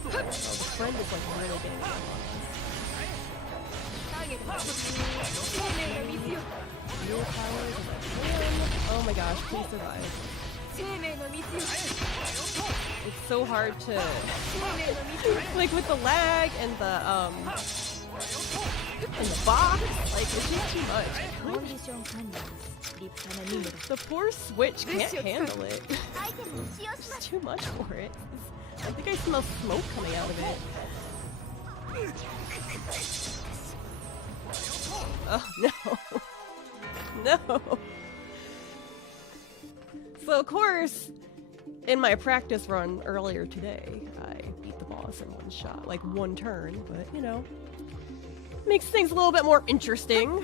The friend is like really getting it. Oh my gosh, please survive. It's so hard to like with the lag and the box, like it's just too much. The poor Switch can't handle it. It's too much for it. I think I smell smoke coming out of it. Oh no. No. So of course, in my practice run earlier today, I beat the boss in one shot, like one turn, but you know, makes things a little bit more interesting.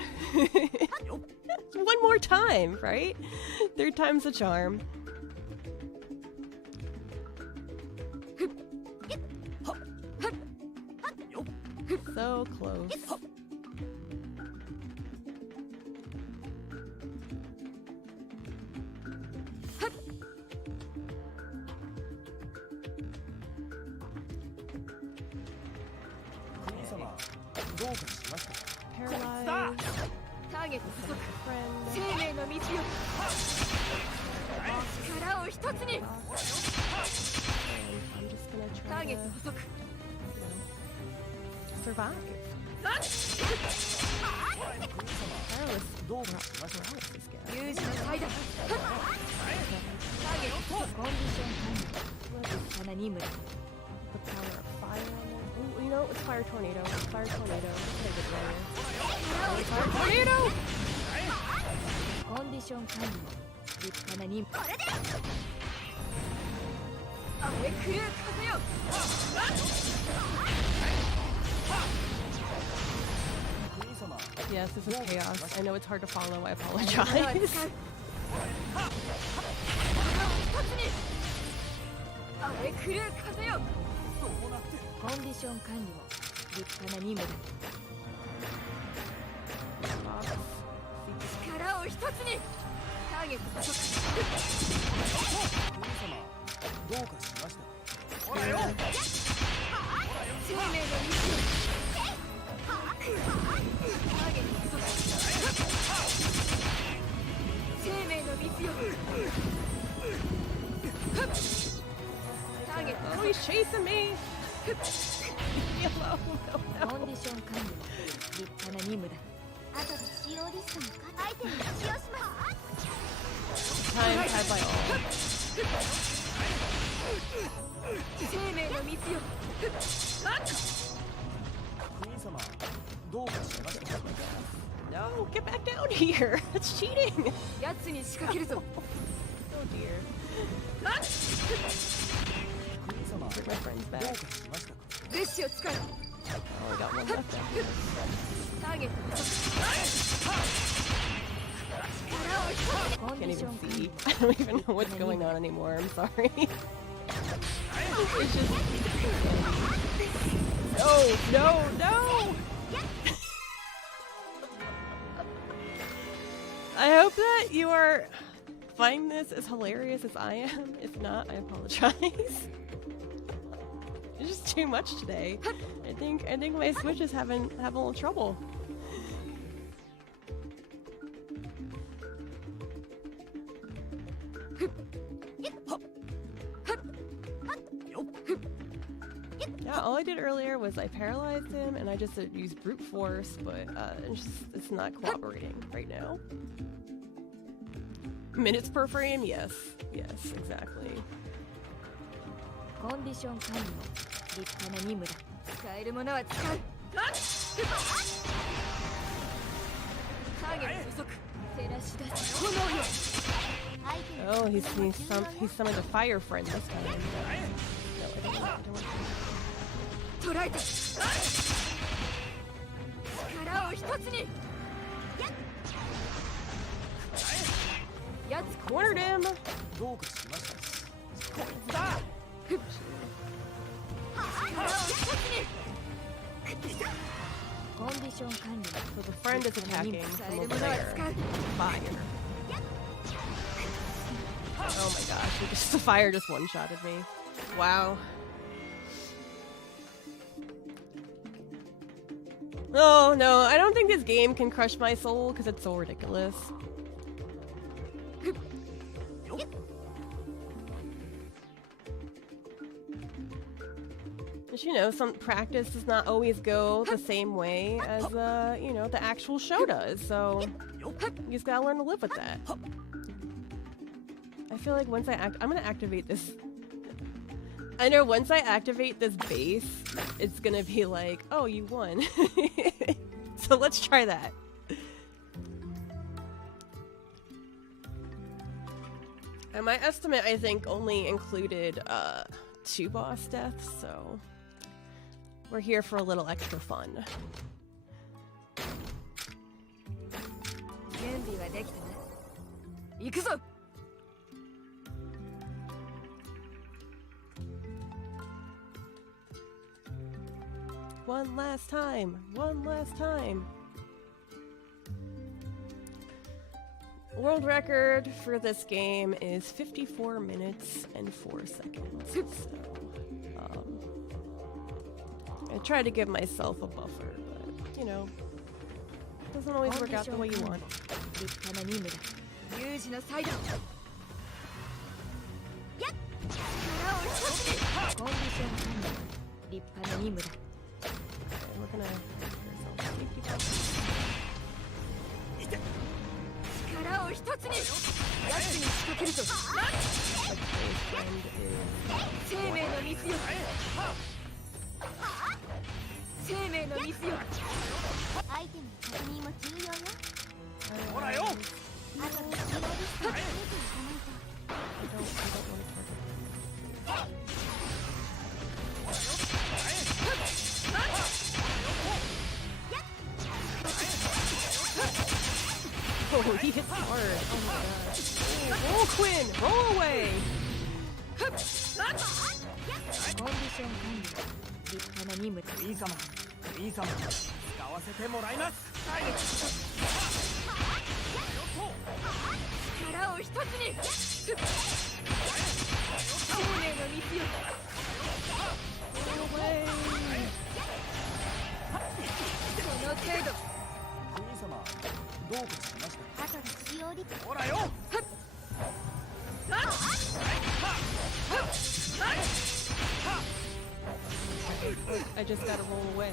One more time, right? Third time's the charm. So close. Paralyzed. Friend. I'm just gonna try to survive. The power of fire. Ooh, you know, it's fire tornado. It's fire tornado. Fire tornado! Yes, this is chaos. I know it's hard to follow. I apologize. Oh, he's chasing me! Leave me alone! No, no. Time had by all. No, get back down here. That's cheating. Oh dear. Bring my friends back. Oh, I got one left out here. Can't even see. I don't even know what's going on anymore. I'm sorry. It's just... No! I hope that you are finding this as hilarious as I am. If not, I apologize. It's just too much today. I think my Switch is having a little trouble. Yeah, all I did earlier was I paralyzed him and I just used brute force, but it's not cooperating right now. Minutes per frame? Yes, exactly. Oh, he's summoned a fire friend this time. No, I don't want to. Cornered him! So the friend is attacking from over there. Fire. Oh my gosh, the fire just one-shotted me. Wow. Oh no, I don't think this game can crush my soul because it's so ridiculous. But you know, some practice does not always go the same way as, you know, the actual show does, so you just gotta learn to live with that. I feel like once I'm gonna activate this. I know once I activate this base, it's gonna be like, oh, you won. So let's try that. And my estimate, I think, only included 2 boss deaths, so we're here for a little extra fun. One last time. World record for this game is 54 minutes and 4 seconds. So, I try to give myself a buffer, but, you know, it doesn't always work out the way you want. We're gonna Oh, he hits hard. Oh my god. Roll, Quinn! Roll away! I just gotta roll away.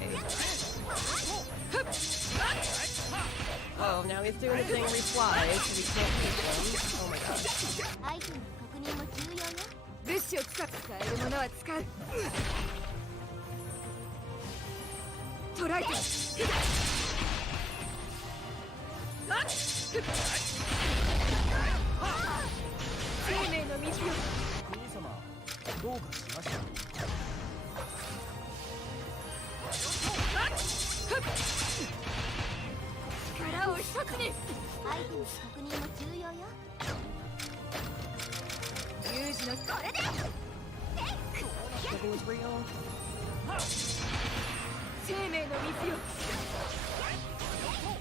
Oh, now he's doing the thing where he flies, so we can't keep him. Oh my god. アイテムの確認も重要よ。物資を使えるものは使う。捕らえて。生命の水よ。兄様、どうかしました。力を一つに。アイテムの確認も重要よ。有事のそれで。Nothing was real. 生命の水よ。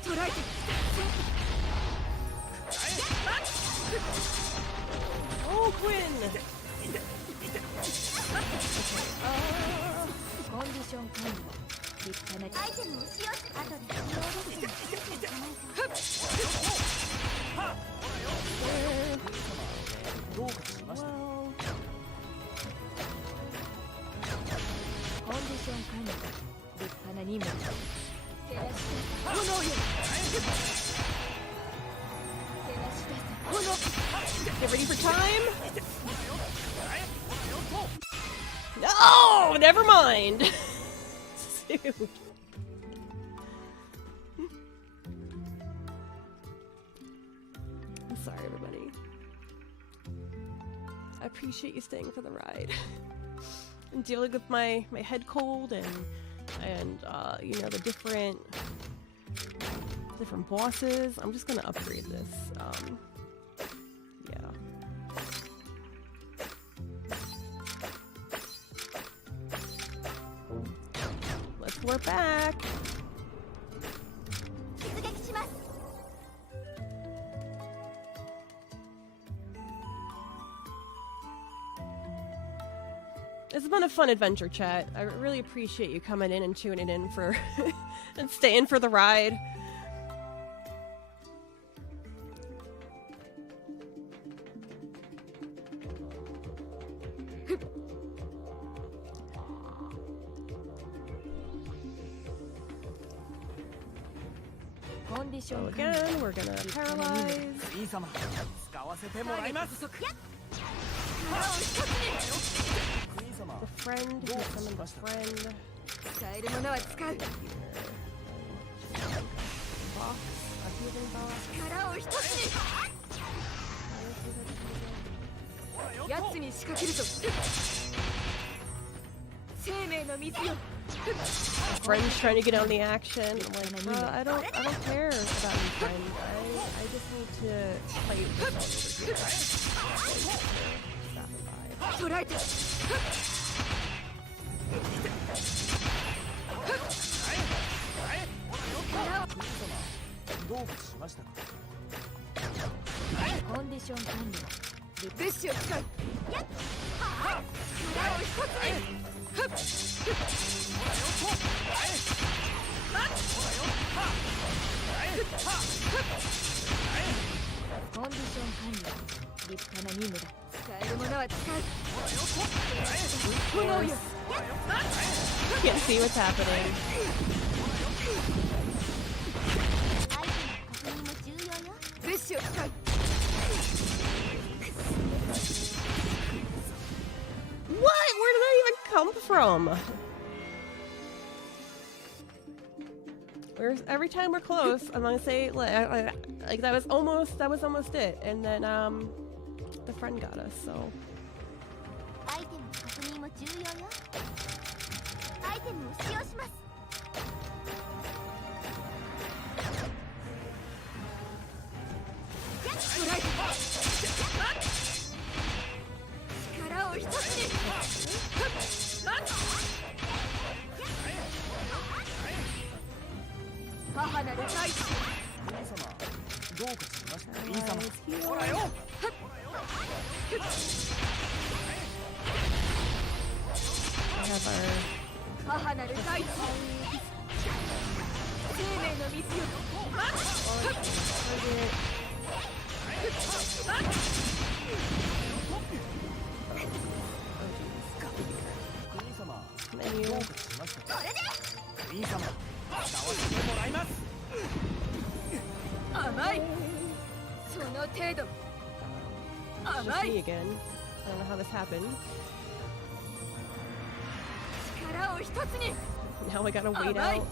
捕らえて。Oh, Quinn! コンディション管理も立派な。アイテムを使用し、あとで使用ですよ。どうかしました。Well, コンディション管理も立派な任務だ。照らして炎よ。照らして炎。 get ready for time? No! Never mind! Dude. I'm sorry, everybody. I appreciate you staying for the ride. And dealing with my head cold and you know, the different bosses. I'm just gonna upgrade this. Yeah. We're back. 出撃します。 It's been a fun adventure, chat. I really appreciate you coming in and tuning in for and staying for the ride. So again, we're gonna paralyze. 兄様、使わせてもらいます。 兄様、 The friend, who summoned the friend. 使えるものは使う。 Box, a healing box. 力を一つに。やつに仕掛けると。生命の水よ。 Friend's trying to get on the action. I'm like, bro, I don't care about you, friend. I just need to play with myself over here. 捕らえて。 どうかしましたか。コンディション管理も物資を使う。力を一つに。 コンディション管理は立派な任務だ。使えるものは使う。炎よ。 Can't see what's happening. アイテムの確認も重要よ。物資を使う。 What? Where did that even come from? Every time we're close, I'm gonna say like that was almost it, and then the friend got us. So アイテムの確認も重要よ。アイテムを使用します。力を一つに。母なる大地。 兄様、どうかしました。兄様、ほらよ。 we have our 母なる大地。生命の水よ。 兄様、 menu. どうかしましたか。兄様、使わせてもらいます。程度。 It's just me again. I don't know how this happened. 力を一つに。 Now I gotta wait out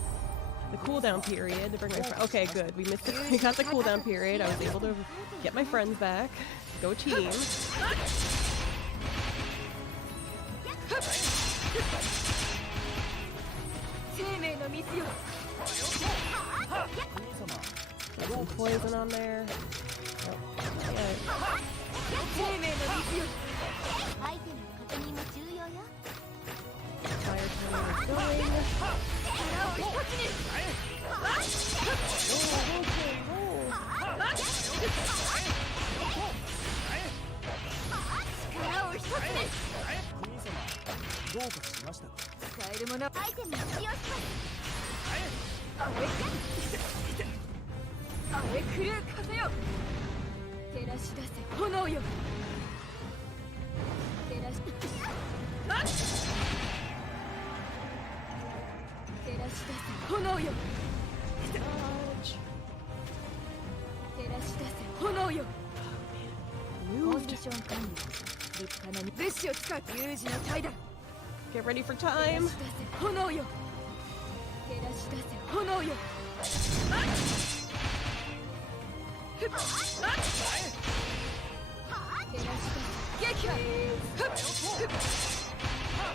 the cooldown period to bring my friend. Okay, good. We missed we got the cooldown period. I was able to get my friends back. Go team. 生命の水よ。 Got some poison on there. Oh, yeah. 生命の水よ。 アイテムの確認も重要よ。 Fire timer is going. 力を一つに。 力を一つに。 どうかしましたか。 使えるもの。 アイテムを使用します。 あれ狂う風よ。照らし出せ炎よ。照らし。照らし出せ炎よ。 Dodge. 照らし出せ炎よ。コンデ Moved. ィション管理。立派な物資を使う有事の際だ。 Get ready for 照ら time. し出せ炎よ。照らし出せ炎よ。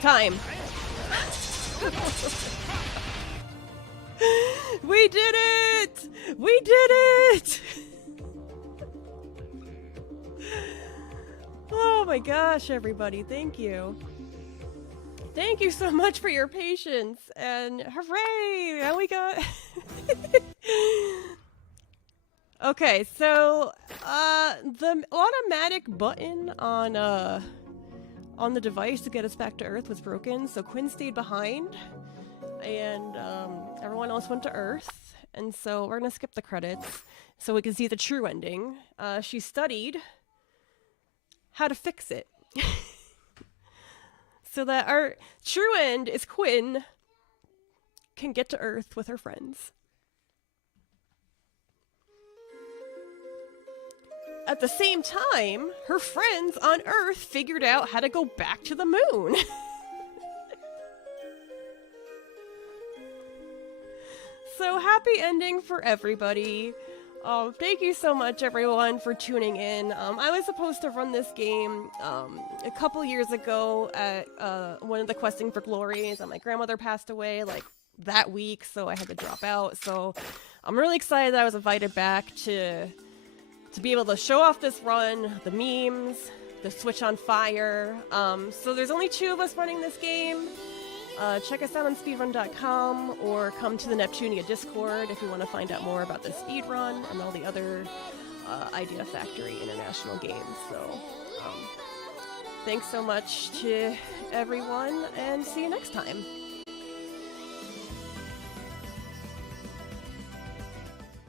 Time. We did it! We did it! Oh my gosh, everybody, thank you. Thank you so much for your patience, and hooray! Now we got... Okay, so, the automatic button on the device to get us back to Earth was broken, so Quinn stayed behind, and, everyone else went to Earth, and so we're gonna skip the credits, so we can see the true ending. She studied how to fix it. So that our true end is Quinn can get to Earth with her friends. At the same time, her friends on Earth figured out how to go back to the moon. So happy ending for everybody. Thank you so much, everyone, for tuning in. I was supposed to run this game a couple years ago at one of the Questing for Glories, and my grandmother passed away like that week, so I had to drop out. So I'm really excited that I was invited back to be able to show off this run, the memes, the Switch on fire. So there's only 2 of us running this game. Check us out on speedrun.com or come to the Neptunia Discord if you want to find out more about the speedrun and all the other Idea Factory international games. So thanks so much to everyone, and see you next time.